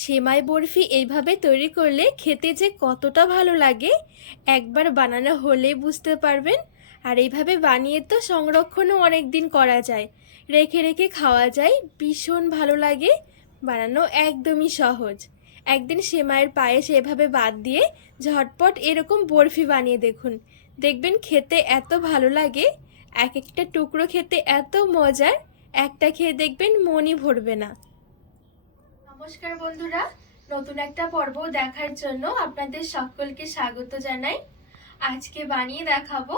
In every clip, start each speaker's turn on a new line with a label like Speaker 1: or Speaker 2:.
Speaker 1: সেমাই বরফি এইভাবে তৈরি করলে খেতে যে কতটা ভালো লাগে, একবার বানানো হলেই বুঝতে পারবেন। আর এইভাবে বানিয়ে তো সংরক্ষণও অনেক দিন করা যায়। রেখে রেখে খাওয়া যায়, ভীষণ ভালো লাগে। বানানো একদমই সহজ। একদিন সেমাইয়ের পায়েস এভাবে বাদ দিয়ে ঝটপট এরকম বরফি বানিয়ে দেখুন। দেখবেন খেতে এত ভালো লাগে এক একটা টুকরো খেতে এত মজার, একটা খেয়ে দেখবেন মনই ভরবে না। নমস্কার বন্ধুরা, নতুন একটা পর্ব দেখার জন্য আপনাদের সকলকে স্বাগত জানাই। আজকে বানিয়ে দেখাবো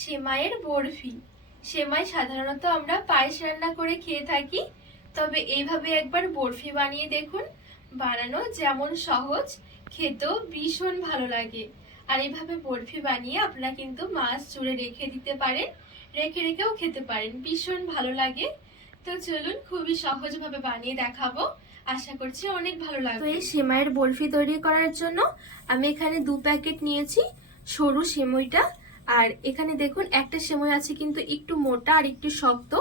Speaker 1: সেমাইয়ের বরফি। সেমাই সাধারণত আমরা পায়েস রান্না করে খেয়ে থাকি, তবে এইভাবে একবার বরফি বানিয়ে দেখুন। বানানো যেমন সহজ, খেতেও ভীষণ ভালো লাগে। আর এইভাবে বরফি বানিয়ে আপনারা কিন্তু মাছ চুড়ে রেখে দিতে পারেন, রেখে রেখেও খেতে পারেন, ভীষণ ভালো লাগে। তো চলুন খুবই সহজভাবে বানিয়ে দেখাবো। আশা করছি অনেক ভালো লাগবে। তো এই সেমাইয়ের বরফি তৈরি করার জন্য আমি এখানে দু প্যাকেট নিয়েছি সরু সেমইটা। আর এখানে দেখুন একটা সেমই আছে কিন্তু একটু মোটা আর একটু শক্ত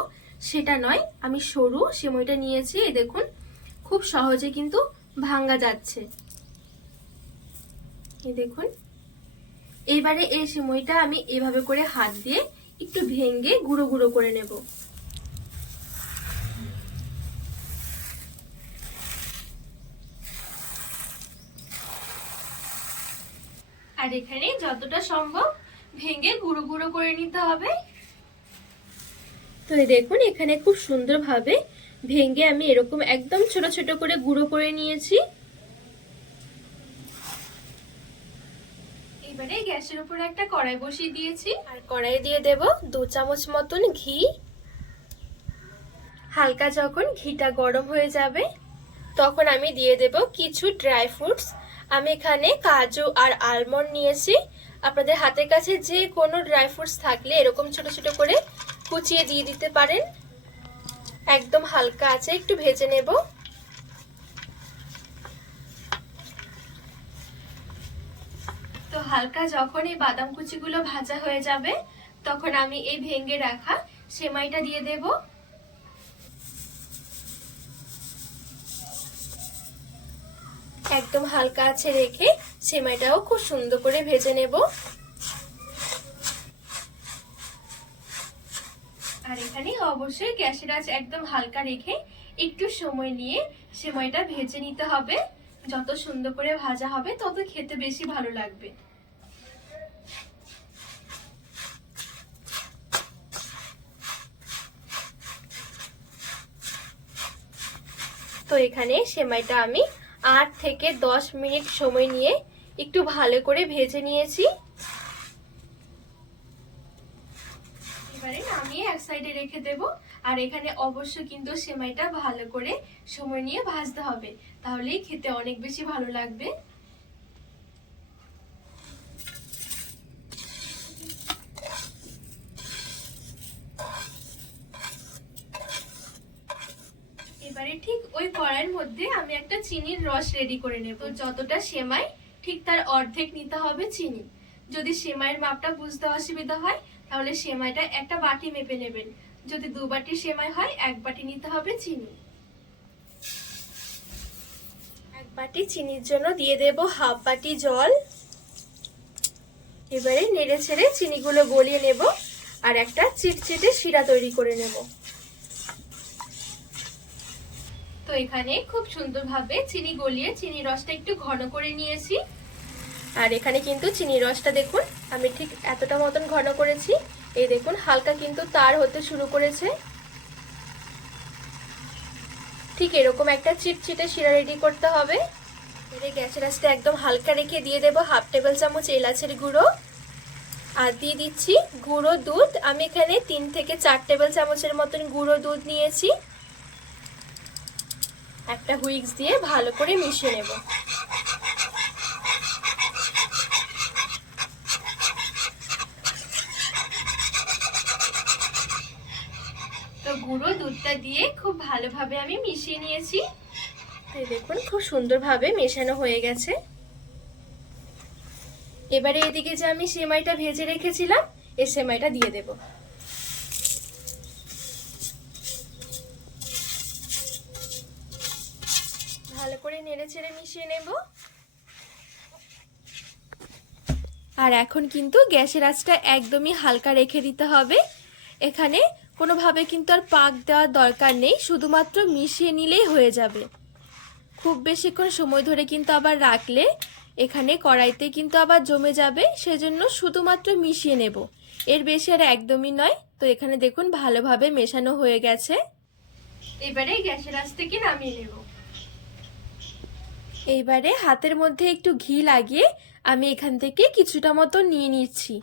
Speaker 1: সেটা নয়। আমি সরু সেমইটা নিয়েছি এই দেখুন খুব সহজে কিন্তু ভাঙ্গা যাচ্ছে। এই দেখুন এইবারে এই সেমইটা আমি এভাবে করে হাত দিয়ে একটু ভেঙে গুঁড়ো গুঁড়ো করে নেব। আর এখানে যতটা সম্ভব ভেঙে গুঁড়ো গুঁড়ো করে নিতে হবে। তো দেখুন, এখানে খুব সুন্দরভাবে ভেঙে আমি এরকম একদম ছোট ছোট করে গুঁড়ো করে নিয়েছি। এবারে গ্যাসের উপর একটা কড়াই বসিয়ে দিয়েছি। আর কড়াই দিয়ে দেব দু চামচ মতন ঘি। হালকা যখন ঘিটা গরম হয়ে যাবে, তখন আমি দিয়ে দেব কিছু ড্রাই ফ্রুটস। আমি এখানে কাজু আর আলমন্ড নিয়েছি। আপনাদের হাতের কাছে যে কোনো ড্রাই ফ্রুটস থাকলে এরকম ছোট ছোট করে কুচিয়ে দিয়ে দিতে পারেন। একদম হালকা আছে, একটু ভেজে নেব। তো হালকা যখন এই বাদাম কুচিগুলো ভাজা হয়ে যাবে, তখন আমি এই ভেঙে রাখা সেমাইটা দিয়ে দেব। একদম হালকা আছে রেখে সেমাইটাও খুব সুন্দর করে ভেজে নেব। আর এখানে অবশ্যই গ্যাসের আঁচ একদম হালকা রেখে একটু সময় নিয়ে সেমাইটা ভেজে নিতে হবে। যত সুন্দর করে ভাজা হবে তত খেতে বেশি ভালো লাগবে। তো এখানে সেমাইটা আমি আট থেকে দশ মিনিট সময় নিয়ে একটু ভালো করে ভেজে নিয়েছি। এবারে নামিয়ে এক সাইডে রেখে দেব। আর এখানে অবশ্য কিন্তু সেমাইটা ভালো করে সময় নিয়ে ভাজতে হবে। তাহলেই খেতে অনেক বেশি ভালো লাগবে। এবারে ঠিক ওই কড়াইয়ের মধ্যে আমি একটা চিনির রস রেডি করে নেব। যতটা সেমাই, ঠিক তার অর্ধেক নিতে হবে চিনি। যদি সেমাইয়ের মাপটা বুঝতে অসুবিধা হয়, তাহলে সেমাইটা একটা বাটি মেপে নেবেন। যদি দু বাটি সেমাই হয়, এক বাটি নিতে হবে চিনি। এক বাটি চিনির জন্য দিয়ে দেব হাফ বাটি জল। এবারে নেড়ে ছেড়ে চিনিগুলো গলিয়ে নেব আর একটা চিটচিটে শিরা তৈরি করে নেব। তো এখানে খুব সুন্দরভাবে চিনি গলিয়ে চিনি রসটা একটু ঘন করে নিয়েছি। আর এখানে কিন্তু চিনি রসটা দেখুন, আমি ঠিক এতটা মতন ঘন করেছি। এই দেখুন, হালকা কিন্তু তার হতে শুরু করেছে। ঠিক এরকম একটা চিটচিটে শিরা রেডি করতে হবে। এবারে গ্যাসের আঁচটা একদম হালকা রেখে দিয়ে দেবো হাফ টেবিল চামচ এলাচের গুঁড়ো। আর দিয়ে দিচ্ছি গুঁড়ো দুধ। আমি এখানে তিন থেকে চার টেবিল চামচের মতন গুঁড়ো দুধ নিয়েছি। একটা হুইক্স দিয়ে ভালো করে মিশিয়ে নেব। তো গুঁড়ো দুধটা দিয়ে খুব ভালোভাবে আমি মিশিয়ে নিয়েছি। দেখুন, খুব সুন্দরভাবে মেশানো হয়ে গেছে। এবারে এদিকে যে আমি সেমাইটা ভেজে রেখেছিলাম এই সেমাইটা দিয়ে দেব। করে নেড়ে চেড়ে মিশিয়ে নেব। আর এখন কিন্তু গ্যাসের আঁচটা একদমই হালকা রেখে দিতে হবে। এখানে কোনোভাবে কিন্তু আর পাক দেওয়ার দরকার নেই, শুধুমাত্র মিশিয়ে নিলেই হয়ে যাবে। খুব বেশিক্ষণ সময় ধরে কিন্তু আবার রাখলে এখানে কড়াইতে কিন্তু আবার জমে যাবে, সেজন্য শুধুমাত্র মিশিয়ে নেব। এর বেশি আর একদমই নয়। তো এখানে দেখুন ভালোভাবে মেশানো হয়ে গেছে। এবারে গ্যাসের আঁচ থেকে নামিয়ে নেব। এইবারে হাতের মধ্যে একটু ঘি লাগিয়ে আমি এখান থেকে কিছুটা মতো নিয়ে নিচ্ছি।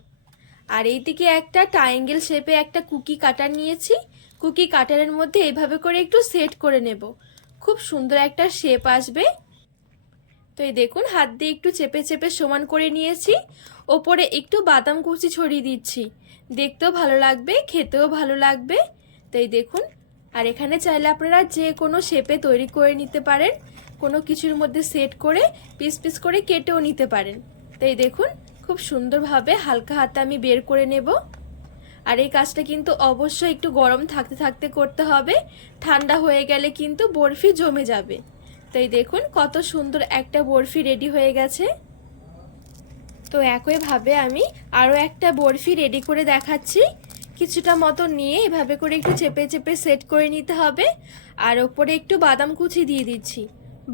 Speaker 1: আর এইদিকে একটা ট্রায়াঙ্গেল শেপে একটা কুকি কাটার নিয়েছি। কুকি কাটারের মধ্যে এভাবে করে একটু সেট করে নেব। খুব সুন্দর একটা শেপ আসবে। তো এই দেখুন, হাত দিয়ে একটু চেপে চেপে সমান করে নিয়েছি। ওপরে একটু বাদাম কুচি ছড়িয়ে দিচ্ছি। দেখতেও ভালো লাগবে, খেতেও ভালো লাগবে। তো এই দেখুন, আর এখানে চাইলে আপনারা যে কোনো শেপে তৈরি করে নিতে পারেন। কোনো কিছুর মধ্যে সেট করে পিস পিস করে কেটেও নিতে পারেন। তাই দেখুন, খুব সুন্দরভাবে হালকা হাতে আমি বের করে নেব। আর এই কাজটা কিন্তু অবশ্যই একটু গরম থাকতে থাকতে করতে হবে। ঠান্ডা হয়ে গেলে কিন্তু বরফি জমে যাবে। তাই দেখুন, কত সুন্দর একটা বরফি রেডি হয়ে গেছে। তো একইভাবে আমি আরও একটা বরফি রেডি করে দেখাচ্ছি। কিছুটা মতো নিয়ে এভাবে করে একটু চেপে চেপে সেট করে নিতে হবে। আর ওপরে একটু বাদাম কুচি দিয়ে দিচ্ছি।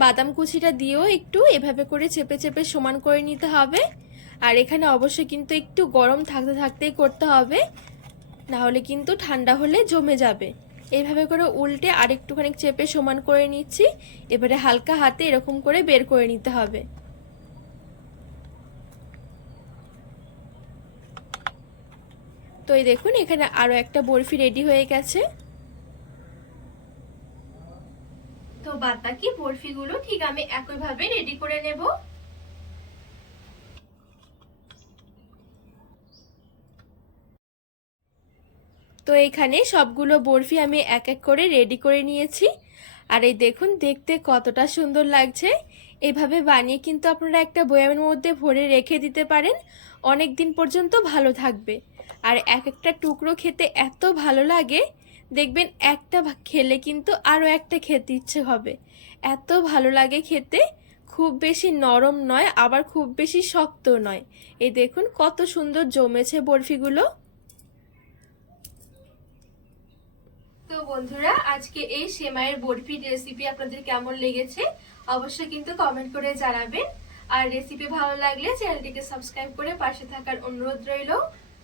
Speaker 1: বাদাম কুচিটা দিয়েও একটু এভাবে করে চেপে চেপে সমান করে নিতে হবে। আর এখানে অবশ্যই কিন্তু একটু গরম থাকতে থাকতেই করতে হবে। না হলে কিন্তু ঠান্ডা হলে জমে যাবে। এইভাবে করে উল্টে আরেকটুখানি চেপে সমান করে নিচ্ছি। এবারে হালকা হাতে এরকম করে বের করে নিতে হবে। তো এই দেখুন, এখানে আরও একটা বরফি রেডি হয়ে গেছে তো বাদ বাকি বরফিগুলো ঠিক আমি একইভাবে রেডি করে নেব। তো এখানে সবগুলো বরফি আমি এক এক করে রেডি করে নিয়েছি। আর এই দেখুন, দেখতে কতটা সুন্দর লাগছে। এভাবে বানিয়ে কিন্তু আপনারা একটা বয়ামের মধ্যে ভরে রেখে দিতে পারেন। অনেক দিন পর্যন্ত ভালো থাকবে। আর এক একটা টুকরো খেতে এত ভালো লাগে দেখবেন একটা খেলে কিন্তু আরও একটা খেতে ইচ্ছে হবে। এত ভালো লাগে খেতে, খুব বেশি নরম নয়, আবার খুব বেশি শক্ত নয়। এই দেখুন কত সুন্দর জমেছে বরফিগুলো। তো বন্ধুরা, আজকে এই সেমাইয়ের বরফি রেসিপি আপনাদের কেমন লেগেছে অবশ্যই কিন্তু কমেন্ট করে জানাবেন। আর রেসিপি ভালো লাগলে চ্যানেলটিকে সাবস্ক্রাইব করে পাশে থাকার অনুরোধ রইল।